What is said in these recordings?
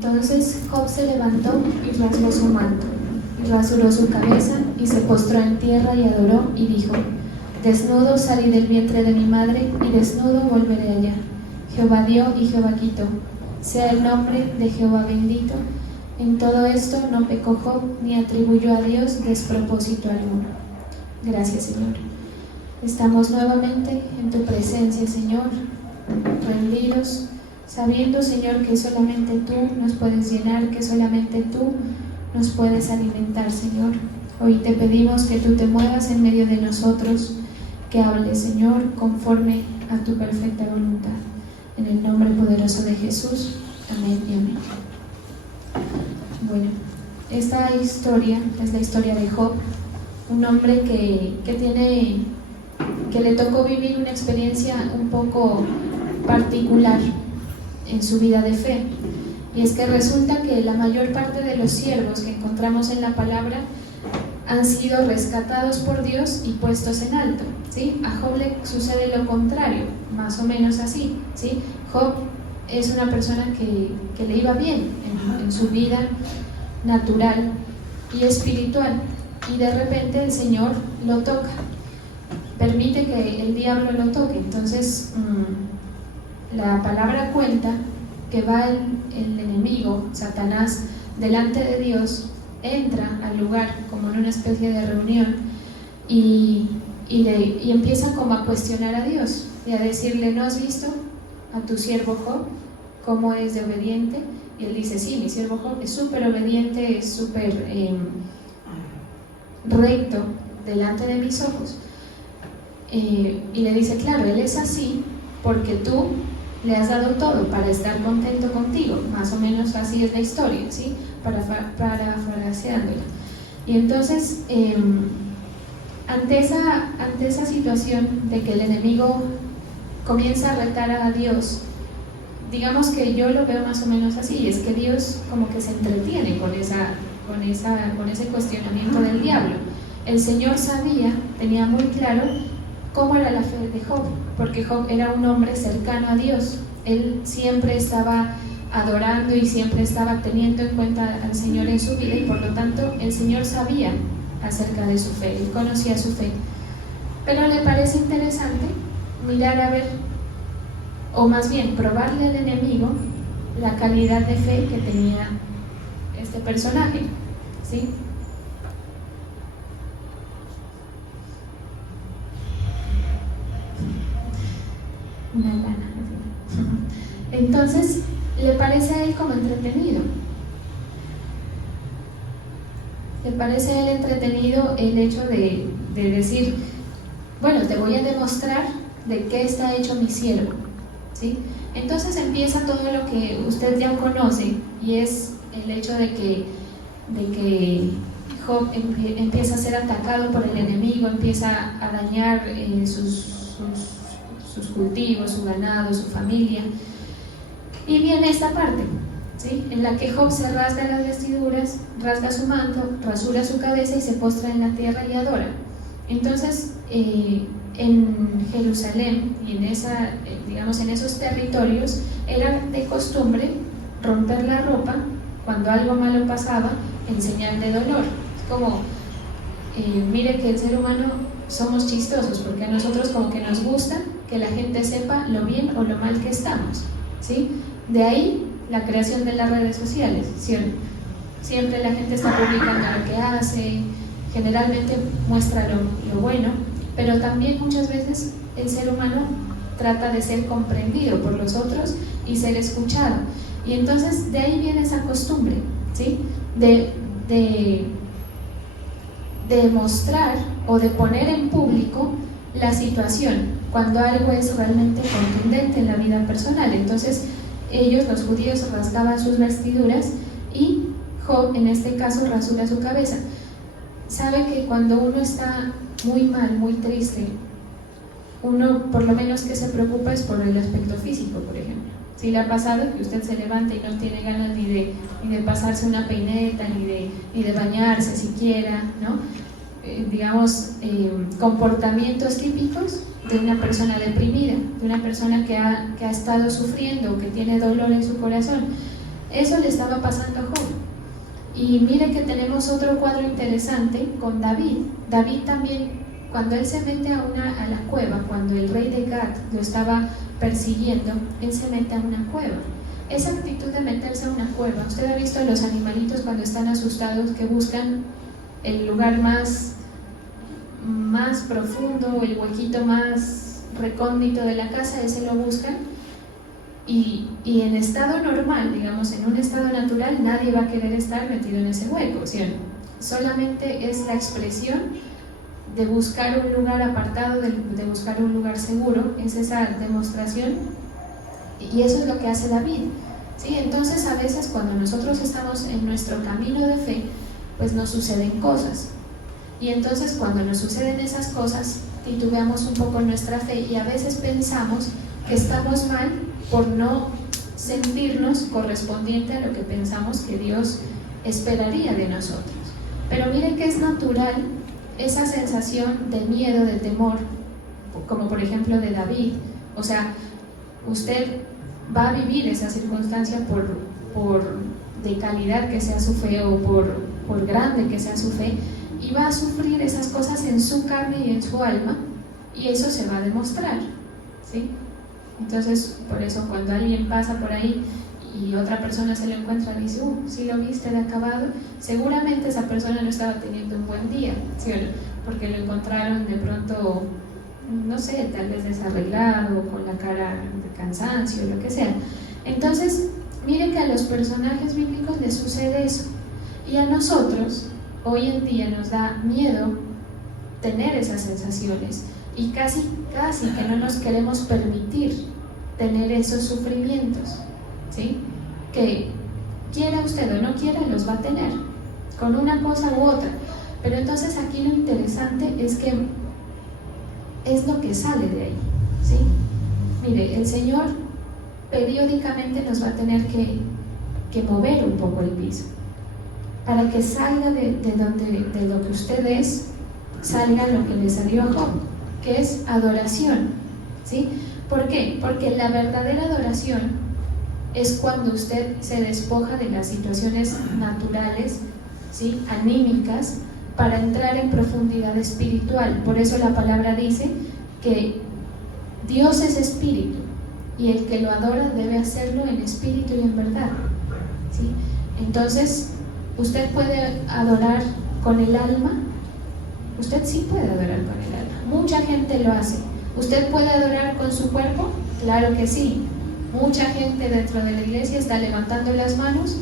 Entonces Job se levantó y rasgó su manto, y rasuró su cabeza, y se postró en tierra y adoró, y dijo: desnudo salí del vientre de mi madre, y desnudo volveré allá. Jehová dio y Jehová quitó, sea el nombre de Jehová bendito. En todo esto no pecó Job, ni atribuyó a Dios despropósito alguno. Gracias, Señor. Estamos nuevamente en tu presencia, Señor, rendidos, sabiendo, Señor, que solamente tú nos puedes llenar, que solamente tú nos puedes alimentar, Señor. Hoy te pedimos que tú te muevas en medio de nosotros, que hables, Señor, conforme a tu perfecta voluntad. En el nombre poderoso de Jesús. Amén y amén. Bueno, esta historia es la historia de Job, un hombre que le tocó vivir una experiencia un poco particular en su vida de fe. Y es que resulta que la mayor parte de los siervos que encontramos en la palabra han sido rescatados por Dios y puestos en alto, ¿sí? A Job le sucede lo contrario, más o menos así, ¿sí? Job es una persona que le iba bien en su vida natural y espiritual, y de repente el Señor lo toca, permite que el diablo lo toque. Entonces la palabra cuenta que va el enemigo, Satanás, delante de Dios, entra al lugar como en una especie de reunión y empieza como a cuestionar a Dios y a decirle: ¿no has visto a tu siervo Job cómo es de obediente? Y él dice: sí, mi siervo Job es súper obediente, es súper recto delante de mis ojos. Y le dice: claro, él es así porque tú le has dado todo para estar contento contigo. Más o menos así es la historia, ¿sí? Parafraseándola. Y entonces, ante esa situación de que el enemigo comienza a retar a Dios, digamos que yo lo veo más o menos así, es que Dios como que se entretiene con ese cuestionamiento del diablo. El Señor sabía, tenía muy claro cómo era la fe de Job, porque Job era un hombre cercano a Dios. Él siempre estaba adorando y siempre estaba teniendo en cuenta al Señor en su vida, y por lo tanto el Señor sabía acerca de su fe, él conocía su fe. Pero le parece interesante mirar a ver, o más bien probarle al enemigo la calidad de fe que tenía este personaje, ¿sí? Una lana. Entonces le parece a él como entretenido. Le parece a él entretenido el hecho de decir: bueno, te voy a demostrar de qué está hecho mi siervo, ¿sí? Entonces empieza todo lo que usted ya conoce, y es el hecho de que Job empieza a ser atacado por el enemigo, empieza a dañar sus cultivos, su ganado, su familia. Y viene esta parte, ¿sí? En la que Job se rasga las vestiduras, rasga su manto, rasura su cabeza y se postra en la tierra y adora. Entonces, en Jerusalén y en esos territorios era de costumbre romper la ropa cuando algo malo pasaba en señal de dolor. Es como, mire que el ser humano somos chistosos, porque a nosotros como que nos gusta que la gente sepa lo bien o lo mal que estamos, ¿sí? De ahí la creación de las redes sociales, ¿sí? Siempre la gente está publicando lo que hace, generalmente muestra lo bueno, pero también muchas veces el ser humano trata de ser comprendido por los otros y ser escuchado. Y entonces de ahí viene esa costumbre, ¿sí? De mostrar o de poner en público la situación cuando algo es realmente contundente en la vida personal. Entonces ellos, los judíos, rasgaban sus vestiduras y Job en este caso rasura su cabeza. Sabe que cuando uno está muy mal, muy triste, uno por lo menos que se preocupa es por el aspecto físico, por ejemplo. Si le ha pasado que usted se levanta y no tiene ganas ni de pasarse una peineta, ni de bañarse siquiera, ¿no? Comportamientos típicos de una persona deprimida, de una persona que ha estado sufriendo, que tiene dolor en su corazón. Eso le estaba pasando a Job. Y mire que tenemos otro cuadro interesante con David. David también, cuando él se mete a la cueva, cuando el rey de Gat lo estaba persiguiendo, él se mete a una cueva. Esa actitud de meterse a una cueva, usted ha visto a los animalitos cuando están asustados que buscan el lugar más profundo, el huequito más recóndito de la casa, ese lo buscan. Y en estado normal, digamos, en un estado natural, nadie va a querer estar metido en ese hueco, ¿sí o no? Solamente es la expresión de buscar un lugar apartado, de buscar un lugar seguro, es esa demostración, y eso es lo que hace David, ¿sí? Entonces a veces cuando nosotros estamos en nuestro camino de fe, pues nos suceden cosas, y entonces cuando nos suceden esas cosas, titubeamos un poco en nuestra fe, y a veces pensamos que estamos mal por no sentirnos correspondiente a lo que pensamos que Dios esperaría de nosotros. Pero miren que es natural esa sensación de miedo, de temor, como por ejemplo de David. O sea, usted va a vivir esa circunstancia por de calidad que sea su fe o por grande que sea su fe, y va a sufrir esas cosas en su carne y en su alma, y eso se va a demostrar, ¿sí? Entonces, por eso cuando alguien pasa por ahí y otra persona se lo encuentra y dice, ¿sí lo viste de acabado? Seguramente esa persona no estaba teniendo un buen día, ¿sí o no? Porque lo encontraron de pronto, no sé, tal vez desarreglado, con la cara de cansancio, lo que sea. Entonces, miren que a los personajes bíblicos les sucede eso. Y a nosotros, hoy en día nos da miedo tener esas sensaciones. Y casi que no nos queremos permitir tener esos sufrimientos, ¿sí? Que quiera usted o no quiera, los va a tener, con una cosa u otra. Pero entonces aquí lo interesante es que es lo que sale de ahí, ¿sí? Mire, el Señor periódicamente nos va a tener que mover un poco el piso, para que salga de lo que usted es, salga lo que le salió a Job, que es adoración, ¿sí? ¿Por qué? Porque la verdadera adoración es cuando usted se despoja de las situaciones naturales, ¿sí? Anímicas, para entrar en profundidad espiritual. Por eso la palabra dice que Dios es espíritu, y el que lo adora debe hacerlo en espíritu y en verdad, ¿sí? Entonces, usted puede adorar con el alma. Usted sí puede adorar con el alma. Mucha gente lo hace. ¿Usted puede adorar con su cuerpo? Claro que sí. Mucha gente dentro de la iglesia está levantando las manos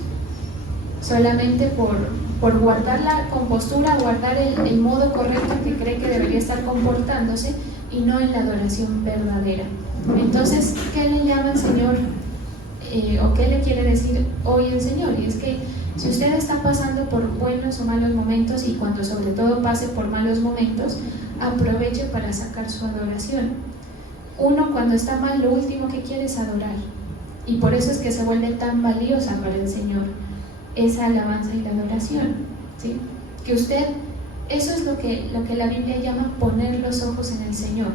solamente por guardar la compostura, guardar el modo correcto que cree que debería estar comportándose, y no en la adoración verdadera. Entonces, ¿qué le llama el Señor? ¿O qué le quiere decir hoy el Señor? Y es que si usted está pasando por buenos o malos momentos, y cuando sobre todo pase por malos momentos, aproveche para sacar su adoración. Uno, cuando está mal, lo último que quiere es adorar, y por eso es que se vuelve tan valiosa para el Señor esa alabanza y la adoración, ¿sí? Que usted, eso es lo que la Biblia llama poner los ojos en el Señor,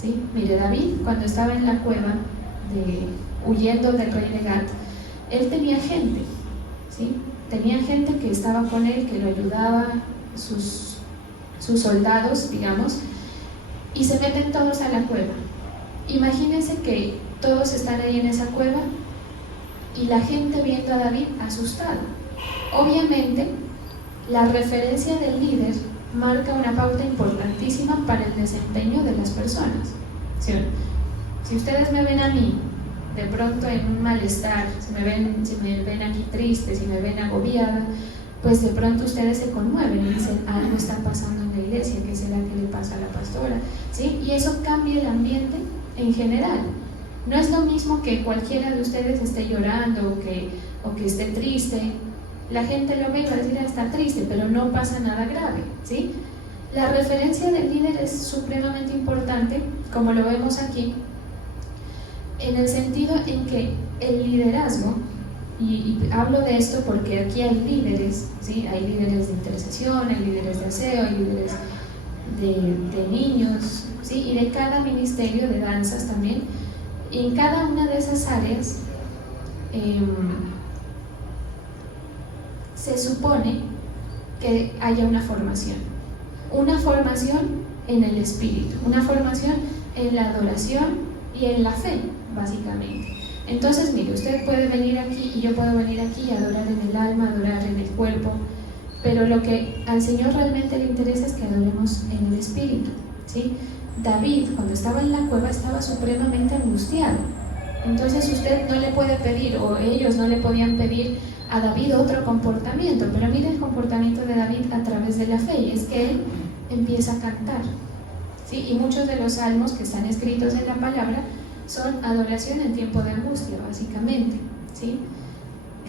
¿sí? Mire, David, cuando estaba en la cueva huyendo del rey de Gat, él tenía gente, ¿sí? Tenía gente que estaba con él, que lo ayudaba, sus soldados, digamos, y se meten todos a la cueva. Imagínense que todos están ahí en esa cueva y la gente viendo a David asustado. Obviamente, la referencia del líder marca una pauta importantísima para el desempeño de las personas, ¿sí? Si ustedes me ven a mí de pronto en un malestar, si me ven aquí triste, si me ven agobiada, pues de pronto ustedes se conmueven y dicen, algo está pasando en la iglesia, ¿qué será que le pasa a la pastora? ¿Sí? Y eso cambia el ambiente en general. No es lo mismo que cualquiera de ustedes esté llorando o que esté triste. La gente lo ve y va a decir, está triste, pero no pasa nada grave, ¿sí? La referencia del líder es supremamente importante, como lo vemos aquí, en el sentido en que el liderazgo, y hablo de esto porque aquí hay líderes, ¿sí? Hay líderes de intercesión, hay líderes de aseo, hay líderes de niños, ¿sí? Y de cada ministerio, de danzas también. Y en cada una de esas áreas se supone que haya una formación en el espíritu, una formación en la adoración y en la fe, básicamente. Entonces, mire, usted puede venir aquí y yo puedo venir aquí y adorar en el alma, adorar en el cuerpo, pero lo que al Señor realmente le interesa es que adoremos en el espíritu, ¿sí? David, cuando estaba en la cueva, estaba supremamente angustiado. Entonces usted no le puede pedir, o ellos no le podían pedir a David otro comportamiento, pero mire el comportamiento de David a través de la fe, y es que él empieza a cantar, ¿sí? Y muchos de los salmos que están escritos en la palabra son adoración en tiempo de angustia, básicamente, ¿sí?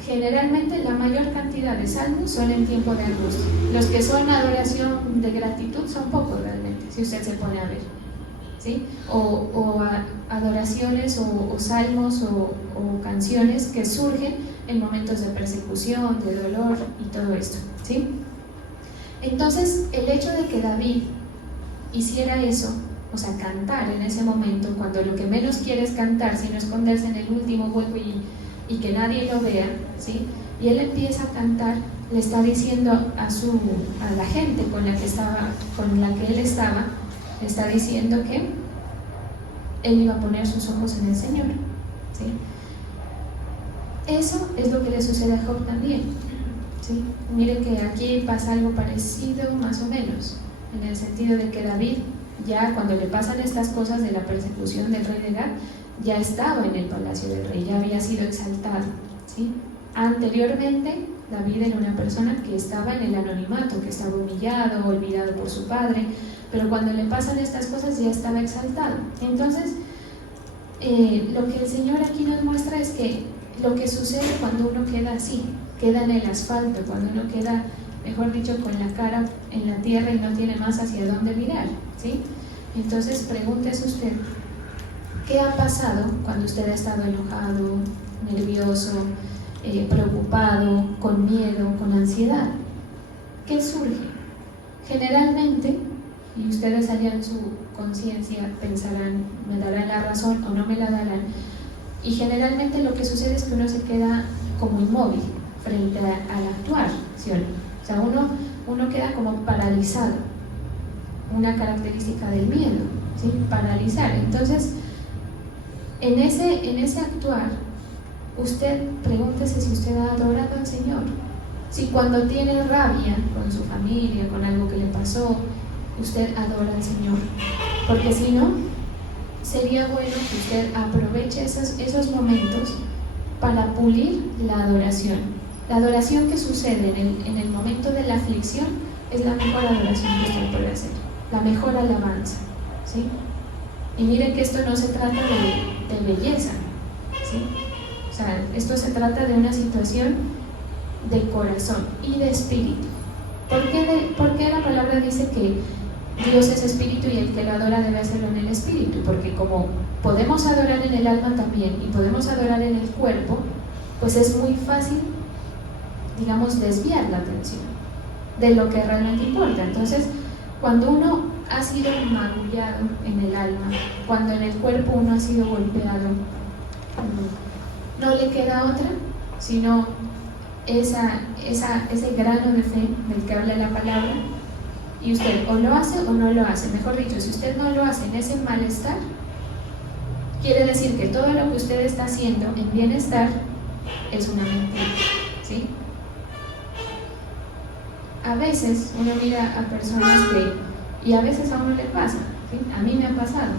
Generalmente la mayor cantidad de salmos son en tiempo de angustia. Los que son adoración de gratitud son pocos realmente, si usted se pone a ver, ¿sí? Adoraciones o salmos o canciones que surgen en momentos de persecución, de dolor y todo esto, ¿sí? Entonces, el hecho de que David hiciera eso, o sea, cantar en ese momento, cuando lo que menos quiere es cantar, sino esconderse en el último hueco y que nadie lo vea, ¿sí? Y él empieza a cantar, le está diciendo a la gente con la que él estaba, le está diciendo que él iba a poner sus ojos en el Señor, ¿sí? Eso es lo que le sucede a Job también, ¿sí? Mire que aquí pasa algo parecido más o menos, en el sentido de que David, ya cuando le pasan estas cosas de la persecución del rey de Gat, ya estaba en el palacio del rey, ya había sido exaltado, ¿sí? Anteriormente, David era una persona que estaba en el anonimato, que estaba humillado, olvidado por su padre, pero cuando le pasan estas cosas ya estaba exaltado. Entonces, lo que el Señor aquí nos muestra es que lo que sucede cuando uno queda así, queda en el asfalto, cuando uno queda, mejor dicho, con la cara en la tierra y no tiene más hacia dónde mirar, ¿sí? Entonces, pregúntese usted, ¿qué ha pasado cuando usted ha estado enojado, nervioso, preocupado, con miedo, con ansiedad? ¿Qué surge? Generalmente, y ustedes allá en su conciencia pensarán, me darán la razón o no me la darán, y generalmente lo que sucede es que uno se queda como inmóvil frente a la actuación, o sea, uno queda como paralizado, una característica del miedo, ¿sí? Paralizar. Entonces, en ese actuar, usted pregúntese si usted ha adorado al Señor, si cuando tiene rabia con su familia, con algo que le pasó, usted adora al Señor, porque si no, sería bueno que usted aproveche esos momentos para pulir la adoración. La adoración que sucede en el momento de la aflicción es la mejor adoración que usted puede hacer, la mejor alabanza, ¿sí? Y miren que esto no se trata de belleza, ¿sí? O sea, esto se trata de una situación de corazón y de espíritu. ¿Por qué la palabra dice que Dios es espíritu y el que lo adora debe hacerlo en el espíritu? Porque como podemos adorar en el alma también y podemos adorar en el cuerpo, pues es muy fácil, digamos, desviar la atención de lo que realmente importa. Entonces, cuando uno ha sido magullado en el alma, cuando en el cuerpo uno ha sido golpeado, no le queda otra sino ese grano de fe del que habla la palabra, y usted o lo hace o no lo hace. Mejor dicho, si usted no lo hace en ese malestar, quiere decir que todo lo que usted está haciendo en bienestar es una mentira, ¿sí? A veces uno mira a personas y a veces a uno le pasa, ¿sí? A mí me ha pasado,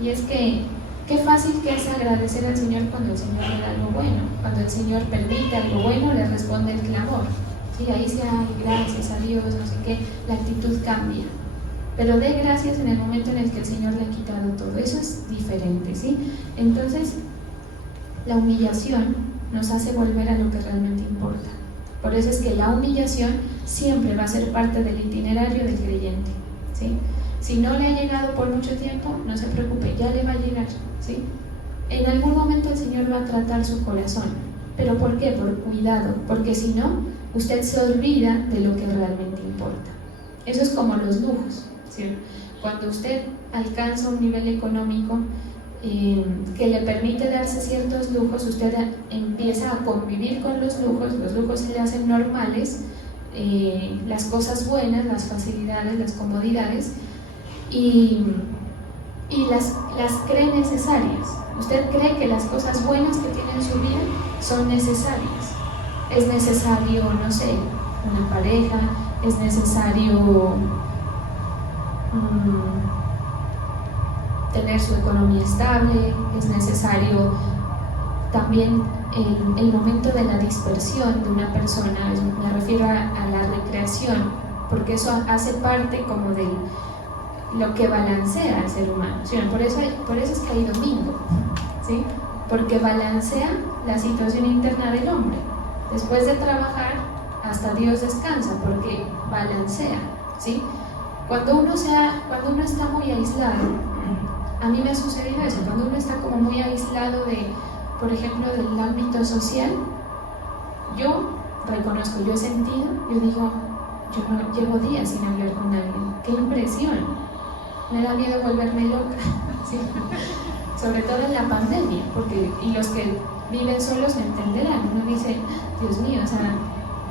y es que qué fácil que es agradecer al Señor cuando el Señor le da algo bueno, cuando el Señor permite algo bueno, le responde el clamor, ¿sí? Ahí sí, ay, gracias a Dios, no sé qué, la actitud cambia, pero dé gracias en el momento en el que el Señor le ha quitado todo, eso es diferente, ¿sí? Entonces, la humillación nos hace volver a lo que realmente importa. Por eso es que la humillación siempre va a ser parte del itinerario del creyente, ¿sí? Si no le ha llegado por mucho tiempo, no se preocupe, ya le va a llegar, ¿sí? En algún momento el Señor va a tratar su corazón. ¿Pero por qué? Por cuidado, porque si no, usted se olvida de lo que realmente importa. Eso es como los lujos, ¿sí? Cuando usted alcanza un nivel económico, que le permite darse ciertos lujos, usted empieza a convivir con los lujos se le hacen normales, las cosas buenas, las facilidades, las comodidades, y las cree necesarias. Usted cree que las cosas buenas que tiene en su vida son necesarias. Es necesario, no sé, una pareja, es necesario tener su economía estable, es necesario también el momento de la dispersión de una persona, me refiero a la recreación, porque eso hace parte como de lo que balancea al ser humano, ¿sí? Por eso es que hay domingo, ¿sí? Porque balancea la situación interna del hombre. Después de trabajar, hasta Dios descansa, porque balancea, ¿sí? Cuando uno está muy aislado, a mí me ha sucedido eso, cuando uno está como muy aislado por ejemplo, del ámbito social, yo reconozco, yo he sentido, yo digo, yo no llevo días sin hablar con alguien, qué impresión, me da miedo volverme loca, ¿sí? Sobre todo en la pandemia, y los que viven solos me entenderán, uno dice, Dios mío, o sea,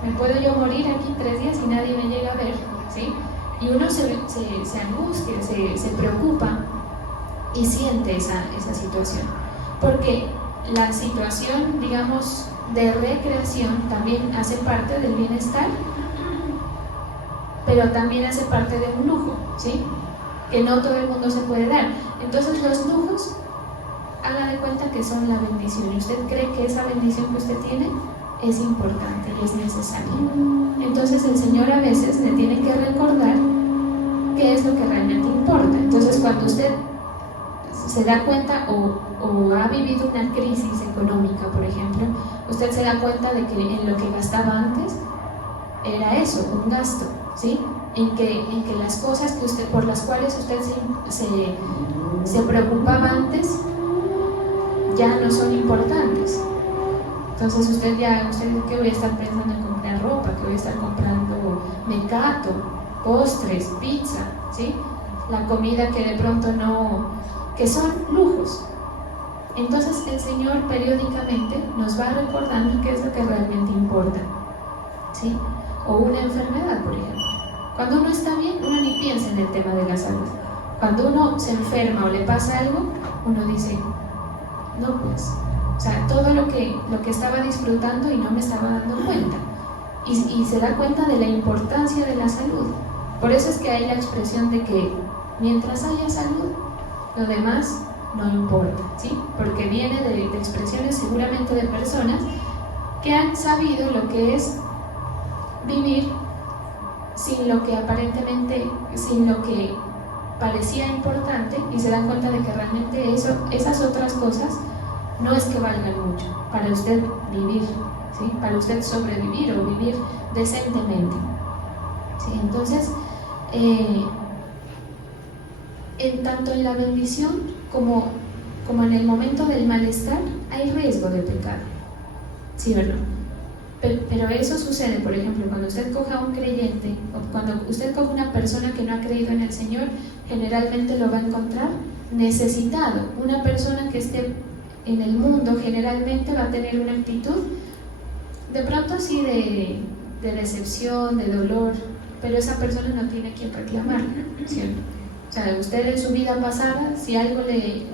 me puedo yo morir aquí 3 días y nadie me llega a ver, ¿sí? Y uno se angustia, se preocupa y siente esa situación, porque la situación, digamos, de recreación también hace parte del bienestar, pero también hace parte de un lujo, ¿sí? Que no todo el mundo se puede dar. Entonces los lujos, haga de cuenta que son la bendición, y usted cree que esa bendición que usted tiene es importante y es necesaria. Entonces el Señor a veces le tiene que recordar qué es lo que realmente importa. Entonces cuando usted se da cuenta o ha vivido una crisis económica, por ejemplo, usted se da cuenta de que en lo que gastaba antes era eso, un gasto, ¿sí? En que las cosas por las cuales usted se preocupaba antes ya no son importantes. Entonces usted ¿qué voy a estar pensando en comprar ropa? ¿Qué voy a estar comprando mecato, postres, pizza, ¿sí? La comida que de pronto que son lujos. Entonces el Señor periódicamente nos va recordando qué es lo que realmente importa, ¿sí? O una enfermedad, por ejemplo. Cuando uno está bien, uno ni piensa en el tema de la salud. Cuando uno se enferma o le pasa algo, uno dice, no pues, o sea, todo lo que estaba disfrutando y no me estaba dando cuenta. Y se da cuenta de la importancia de la salud. Por eso es que hay la expresión de que mientras haya salud, lo demás no importa, ¿sí? Porque viene de expresiones seguramente de personas que han sabido lo que es vivir sin lo que parecía importante, y se dan cuenta de que realmente esas otras cosas no es que valgan mucho para usted vivir, ¿sí? Para usted sobrevivir o vivir decentemente, ¿sí? Entonces, tanto en la bendición como en el momento del malestar hay riesgo de pecado, ¿sí o no? Pero eso sucede, por ejemplo, cuando usted coge a un creyente o cuando usted coge a una persona que no ha creído en el Señor, generalmente lo va a encontrar necesitado. Una persona que esté en el mundo generalmente va a tener una actitud de pronto sí de decepción, de dolor, pero esa persona no tiene quien reclamar, ¿sí? O sea, usted en su vida pasada, si algo le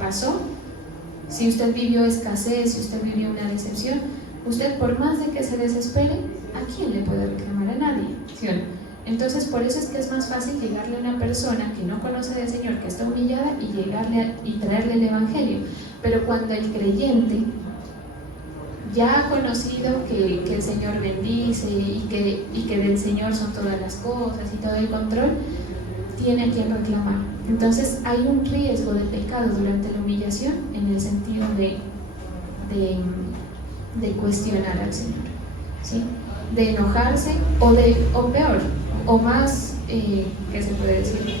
pasó, si usted vivió escasez, si usted vivió una decepción, usted por más de que se desespere, ¿a quién le puede reclamar? A nadie, ¿sí o no? Entonces por eso es que es más fácil llegarle a una persona que no conoce del Señor, que está humillada, y traerle el Evangelio. Pero cuando el creyente ya ha conocido que el Señor bendice y que del Señor son todas las cosas y todo el control, tiene a quien reclamar. Entonces hay un riesgo de pecado durante la humillación, en el sentido de cuestionar al Señor, ¿sí? De enojarse o peor, o más, ¿qué se puede decir?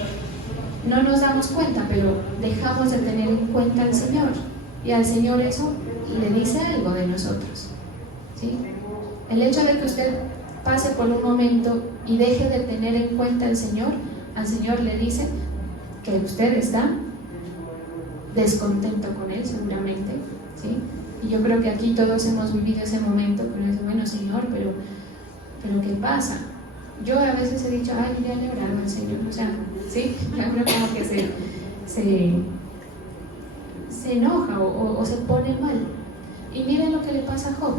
No nos damos cuenta, pero dejamos de tener en cuenta al Señor, y al Señor eso le dice algo de nosotros, ¿sí? El hecho de que usted pase por un momento y deje de tener en cuenta al Señor le dice que usted está descontento con él seguramente, ¿sí? Y yo creo que aquí todos hemos vivido ese momento, pero es bueno, Señor, pero ¿qué pasa? Yo a veces he dicho, ay, ya le oraba al Señor, o sea, ¿sí? Yo creo como que se enoja o se pone mal. Y miren lo que le pasa a Job.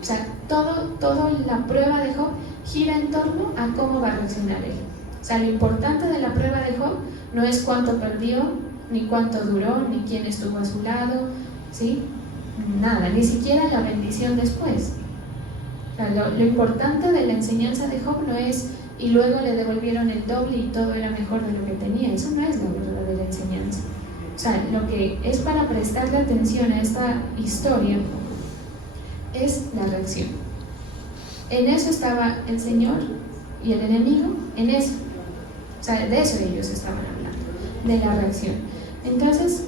O sea, toda la prueba de Job gira en torno a cómo va a reaccionar él. O sea, lo importante de la prueba de Job no es cuánto perdió, ni cuánto duró, ni quién estuvo a su lado, ¿sí? Nada, ni siquiera la bendición después. O sea, lo importante de la enseñanza de Job no es y luego le devolvieron el doble y todo era mejor de lo que tenía. Eso no es la verdadera enseñanza. O sea, lo que es para prestarle atención a esta historia es la reacción. En eso estaba el Señor y el enemigo, en eso. O sea, de eso ellos estaban hablando, de la reacción. Entonces,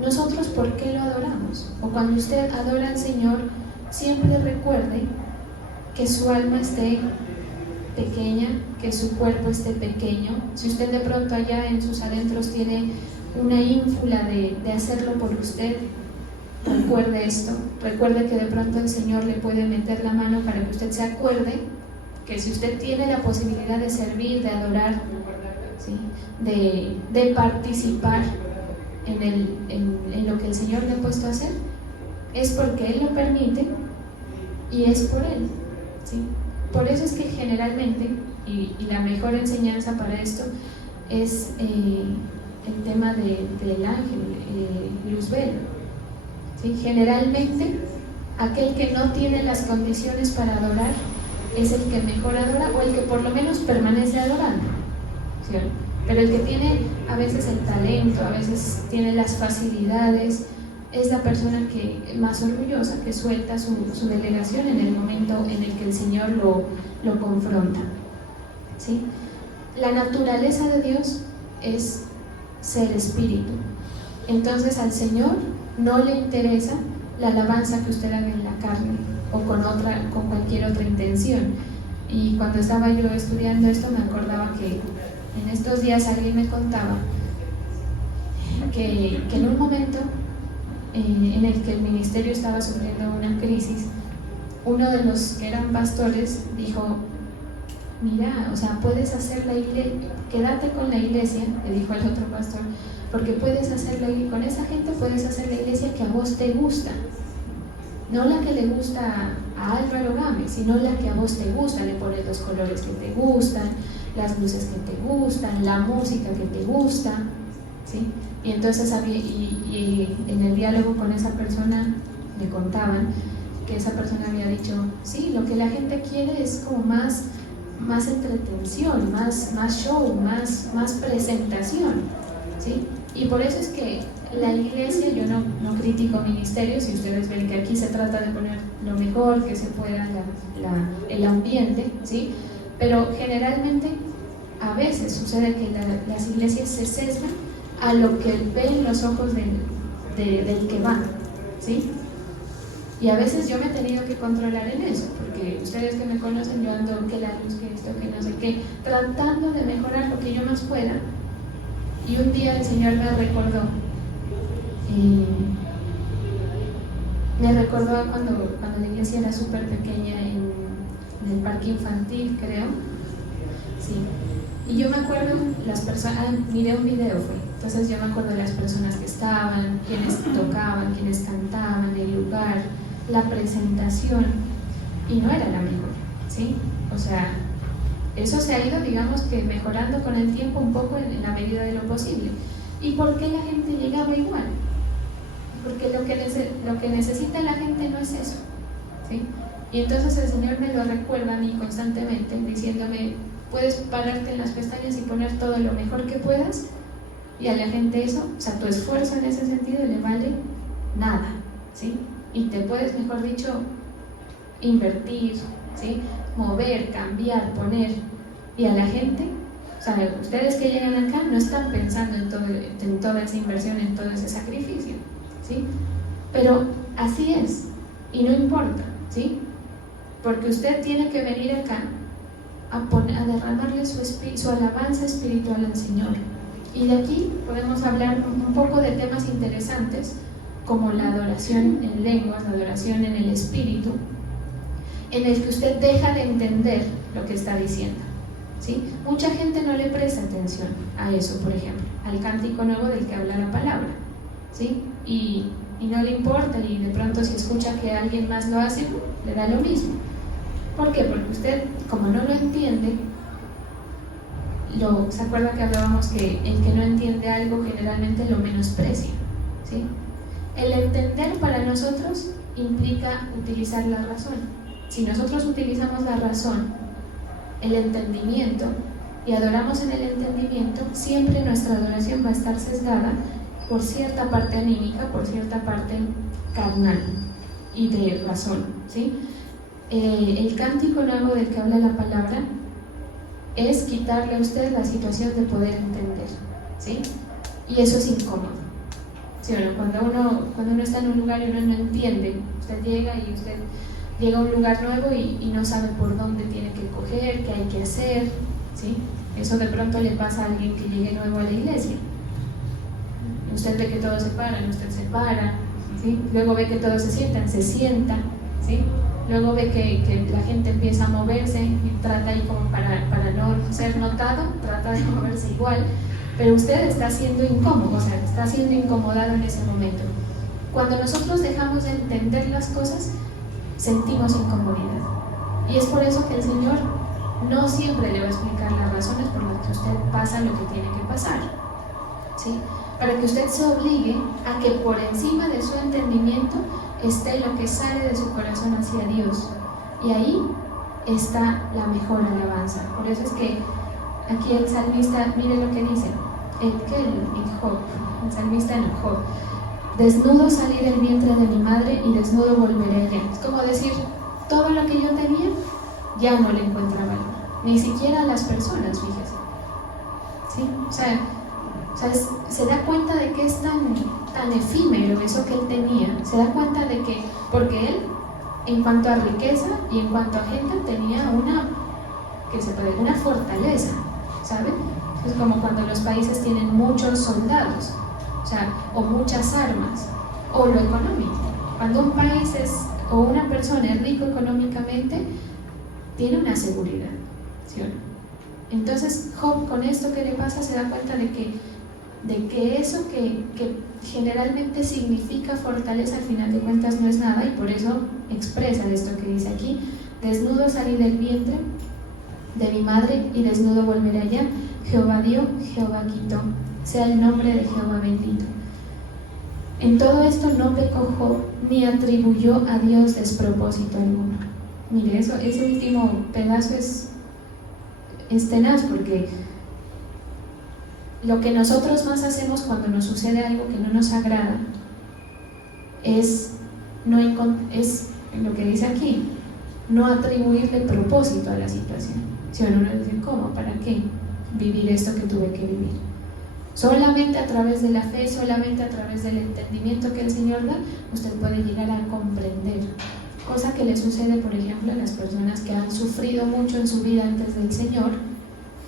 nosotros, ¿por qué lo adoramos? O cuando usted adora al Señor, siempre recuerde que su alma esté pequeña, que su cuerpo esté pequeño. Si usted de pronto allá en sus adentros tiene una ínfula de hacerlo por usted, recuerde esto, recuerde que de pronto el Señor le puede meter la mano para que usted se acuerde que si usted tiene la posibilidad de servir, de adorar, ¿sí? de participar en lo que el Señor le ha puesto a hacer, es porque Él lo permite y es por Él, ¿sí? Por eso es que generalmente, y la mejor enseñanza para esto es el tema del ángel, Luzbel, ¿sí? Generalmente aquel que no tiene las condiciones para adorar es el que mejor adora o el que por lo menos permanece adorando, ¿sí? Pero el que tiene a veces el talento, a veces tiene las facilidades, es la persona que más orgullosa, que suelta su delegación en el momento en el que el Señor lo confronta, ¿sí? La naturaleza de Dios es ser espíritu. Entonces al Señor no le interesa la alabanza que usted haga en la carne o con cualquier otra intención. Y cuando estaba yo estudiando esto me acordaba que en estos días alguien me contaba que en un momento en el que el ministerio estaba sufriendo una crisis, uno de los que eran pastores dijo: mira, o sea, puedes hacer la iglesia, quédate con la iglesia, le dijo al otro pastor, porque puedes hacer con esa gente puedes hacer la iglesia que a vos te gusta, no la que le gusta a Álvaro Gámez, sino la que a vos te gusta. Le pones los colores que te gustan, las luces que te gustan, la música que te gusta, ¿sí? Y entonces y en el diálogo con esa persona le contaban que esa persona había dicho: sí, lo que la gente quiere es como más entretención, más show, más presentación, ¿sí? Y por eso es que la iglesia, yo no critico ministerios, y ustedes ven que aquí se trata de poner lo mejor que se pueda, el ambiente, ¿sí? Pero generalmente a veces sucede que las iglesias se sesgan a lo que ven los ojos del que va, ¿sí? Y a veces yo me he tenido que controlar en eso, porque ustedes que me conocen, yo ando que la luz, que esto, que no sé qué, tratando de mejorar lo que yo más pueda. Y un día el Señor me recordó cuando la iglesia era súper pequeña en el parque infantil, creo, sí. Y yo me acuerdo las personas, miré un video fue, entonces yo me acuerdo de las personas que estaban, quienes tocaban, quienes cantaban, el lugar, la presentación, y no era la mejor, ¿sí? O sea, eso se ha ido, digamos que mejorando con el tiempo un poco en la medida de lo posible. ¿Y por qué la gente llegaba igual? Porque lo que necesita la gente no es eso, ¿sí? Y entonces el Señor me lo recuerda a mí constantemente, diciéndome: puedes pararte en las pestañas y poner todo lo mejor que puedas, y a la gente eso, o sea, tu esfuerzo en ese sentido le vale nada, ¿sí? Y te puedes, mejor dicho, invertir, ¿sí? Mover, cambiar, poner, y a la gente, o sea, ustedes que llegan acá no están pensando en toda esa inversión, en todo ese sacrificio, ¿sí? Pero así es, y no importa, ¿sí? Porque usted tiene que venir acá a derramarle su alabanza espiritual al Señor, Y de aquí podemos hablar un poco de temas interesantes, como la adoración en lenguas, la adoración en el espíritu, en el que usted deja de entender lo que está diciendo, ¿sí? Mucha gente no le presta atención a eso, por ejemplo, al cántico nuevo del que habla la palabra, ¿sí? Y no le importa, y de pronto si escucha que alguien más lo hace, le da lo mismo. ¿Por qué? Porque usted, como no lo entiende, ¿se acuerda que hablábamos que el que no entiende algo generalmente lo menosprecia? ¿Sí? El entender para nosotros implica utilizar la razón. Si nosotros utilizamos la razón, el entendimiento, y adoramos en el entendimiento, siempre nuestra adoración va a estar sesgada por cierta parte anímica, por cierta parte carnal y de razón, ¿sí? El cántico nuevo del que habla la palabra es quitarle a usted la situación de poder entender, ¿sí? Y eso es incómodo, ¿sí o no? Cuando uno está en un lugar y uno no entiende, usted llega a un lugar nuevo y no sabe por dónde tiene que coger, qué hay que hacer, ¿sí? Eso de pronto le pasa a alguien que llegue nuevo a la iglesia. Usted ve que todos se paran, usted se para, ¿sí? Luego ve que todos se sienta, ¿sí? Luego ve que la gente empieza a moverse y trata ahí como para no ser notado, trata de moverse igual, pero usted está siendo incómodo, o sea, está siendo incomodado en ese momento. Cuando nosotros dejamos de entender las cosas, sentimos incomodidad. Y es por eso que el Señor no siempre le va a explicar las razones por las que usted pasa lo que tiene que pasar, ¿sí? Para que usted se obligue a que por encima de su entendimiento esté lo que sale de su corazón hacia Dios. Y ahí está la mejor alabanza. Por eso es que aquí el salmista, mire lo que dice, el salmista en Job: desnudo salí del vientre de mi madre y desnudo volveré allá. Es como decir, todo lo que yo tenía ya no le encuentra valor, ni siquiera a las personas, fíjese, ¿sí? O sea, se da cuenta de que es tan efímero eso que él tenía. Se da cuenta de que, porque él, en cuanto a riqueza y en cuanto a gente, tenía una fortaleza, ¿sabe? Es como cuando los países tienen muchos soldados, o sea, o muchas armas, o lo económico. Cuando un país o una persona es rico económicamente, tiene una seguridad, ¿sí o no? Entonces Job, con esto que le pasa, se da cuenta de que eso que generalmente significa fortaleza, al final de cuentas no es nada, y por eso expresa esto que dice aquí: desnudo salí del vientre de mi madre y desnudo volveré allá. Jehová dio, Jehová quitó, sea el nombre de Jehová bendito. En todo esto no pecó Job, ni atribuyó a Dios despropósito alguno. Mire, ese último pedazo es tenaz, porque lo que nosotros más hacemos cuando nos sucede algo que no nos agrada es lo que dice aquí, no atribuirle propósito a la situación. Si uno dice, ¿cómo? ¿Para qué vivir esto que tuve que vivir? Solamente a través de la fe, solamente a través del entendimiento que el Señor da, usted puede llegar a comprender. Cosa que le sucede, por ejemplo, a las personas que han sufrido mucho en su vida antes del Señor,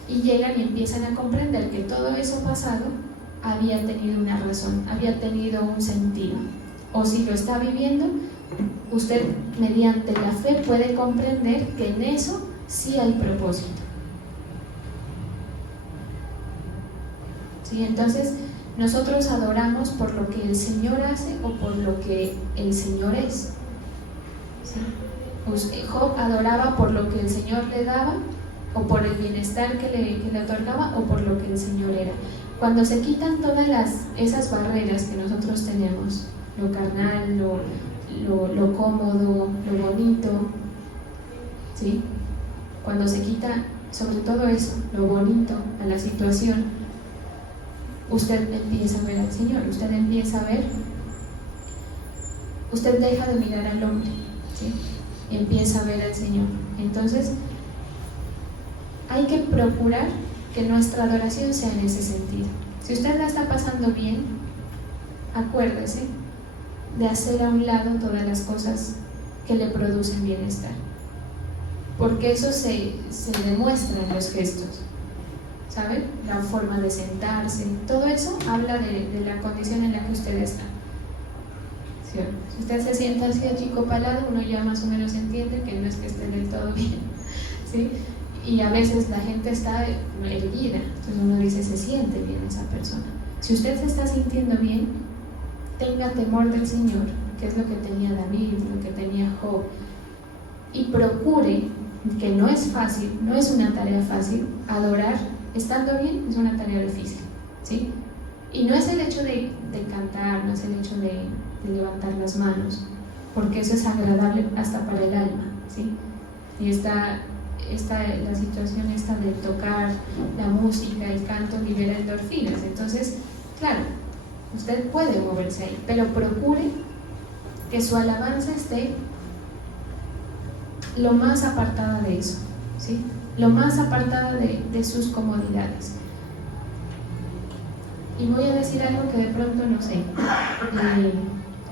y llegan y empiezan a comprender que todo eso pasado había tenido una razón, había tenido un sentido. O si lo está viviendo, usted mediante la fe puede comprender que en eso sí hay propósito. ¿Sí? Entonces, nosotros adoramos por lo que el Señor hace o por lo que el Señor es. ¿Sí? Pues Job adoraba por lo que el Señor le daba, o por el bienestar que le otorgaba, o por lo que el Señor era. Cuando se quitan todas esas barreras que nosotros tenemos, lo carnal, lo cómodo, lo bonito, ¿sí? Cuando se quita sobre todo eso, lo bonito a la situación, usted empieza a ver al Señor, usted empieza a ver, usted deja de mirar al hombre, ¿sí? Y empieza a ver al Señor. Entonces, hay que procurar que nuestra adoración sea en ese sentido. Si usted la está pasando bien, acuérdese de hacer a un lado todas las cosas que le producen bienestar, porque eso se demuestra en los gestos. ¿sabe? La forma de sentarse, todo eso habla de la condición en la que usted está. ¿Sí? Si usted se sienta así achicopalado, uno ya más o menos entiende que no es que esté del todo bien, ¿sí? Y a veces la gente está erguida, entonces uno dice, se siente bien esa persona. Si usted se está sintiendo bien, tenga temor del Señor, que es lo que tenía David, lo que tenía Job, y procure, que no es fácil, no es una tarea fácil, adorar estando bien es una tarea difícil, ¿sí? Y no es el hecho de cantar, no es el hecho de levantar las manos, porque eso es agradable hasta para el alma, ¿sí? Y la situación esta de tocar la música, el canto libera endorfinas, entonces, claro, usted puede moverse ahí, pero procure que su alabanza esté lo más apartada de eso, ¿sí? Lo más apartada de sus comodidades. Y voy a decir algo que de pronto no sé,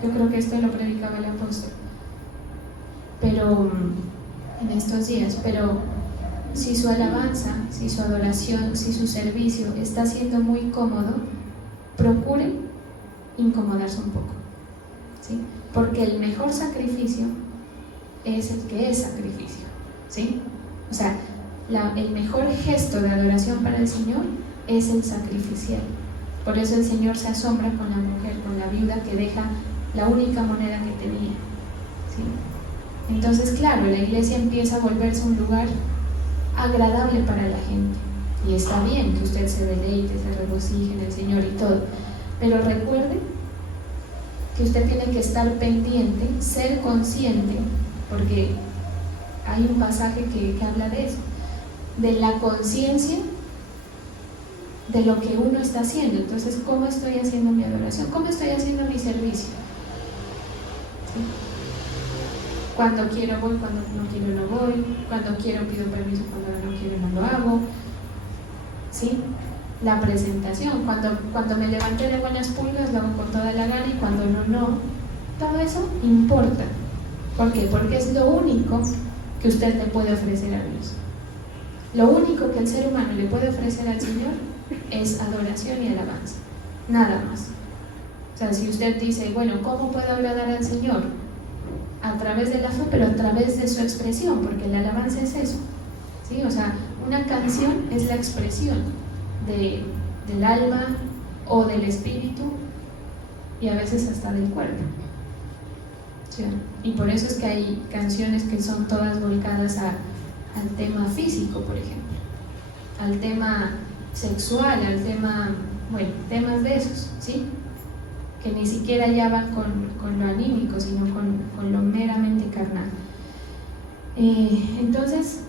yo creo que esto lo predicaba el apóstol, pero en estos días, pero si su alabanza, si su adoración, si su servicio está siendo muy cómodo, procure incomodarse un poco, ¿sí? Porque el mejor sacrificio es el que es sacrificio, ¿sí? O sea, el mejor gesto de adoración para el Señor es el sacrificial. Por eso el Señor se asombra con la mujer, con la viuda que deja la única moneda que tenía, ¿sí? Entonces, claro, la iglesia empieza a volverse un lugar agradable para la gente, y está bien que usted se deleite, se regocije en el Señor y todo, pero recuerde que usted tiene que estar pendiente, ser consciente, porque hay un pasaje que habla de eso, de la conciencia de lo que uno está haciendo. Entonces, ¿cómo estoy haciendo mi adoración? ¿Cómo estoy haciendo mi servicio? ¿Sí? Cuando quiero voy, cuando no quiero no voy, cuando quiero pido permiso, cuando no quiero no lo hago, ¿sí? La presentación, cuando me levanté de buenas pulgas lo hago con toda la gana, y cuando no, todo eso importa. ¿Por qué? Porque es lo único que usted le puede ofrecer a Dios. Lo único que el ser humano le puede ofrecer al Señor es adoración y alabanza, nada más. O sea, si usted dice, bueno, ¿cómo puedo agradar al Señor? A través de la fe, pero a través de su expresión, porque la alabanza es eso, ¿sí? O sea, una canción es la expresión del alma o del espíritu, y a veces hasta del cuerpo, ¿sí? Y por eso es que hay canciones que son todas volcadas al tema físico, por ejemplo, al tema sexual, al tema, bueno, temas de esos, ¿sí? Que ni siquiera ya van con lo anímico, sino con lo meramente carnal. Entonces,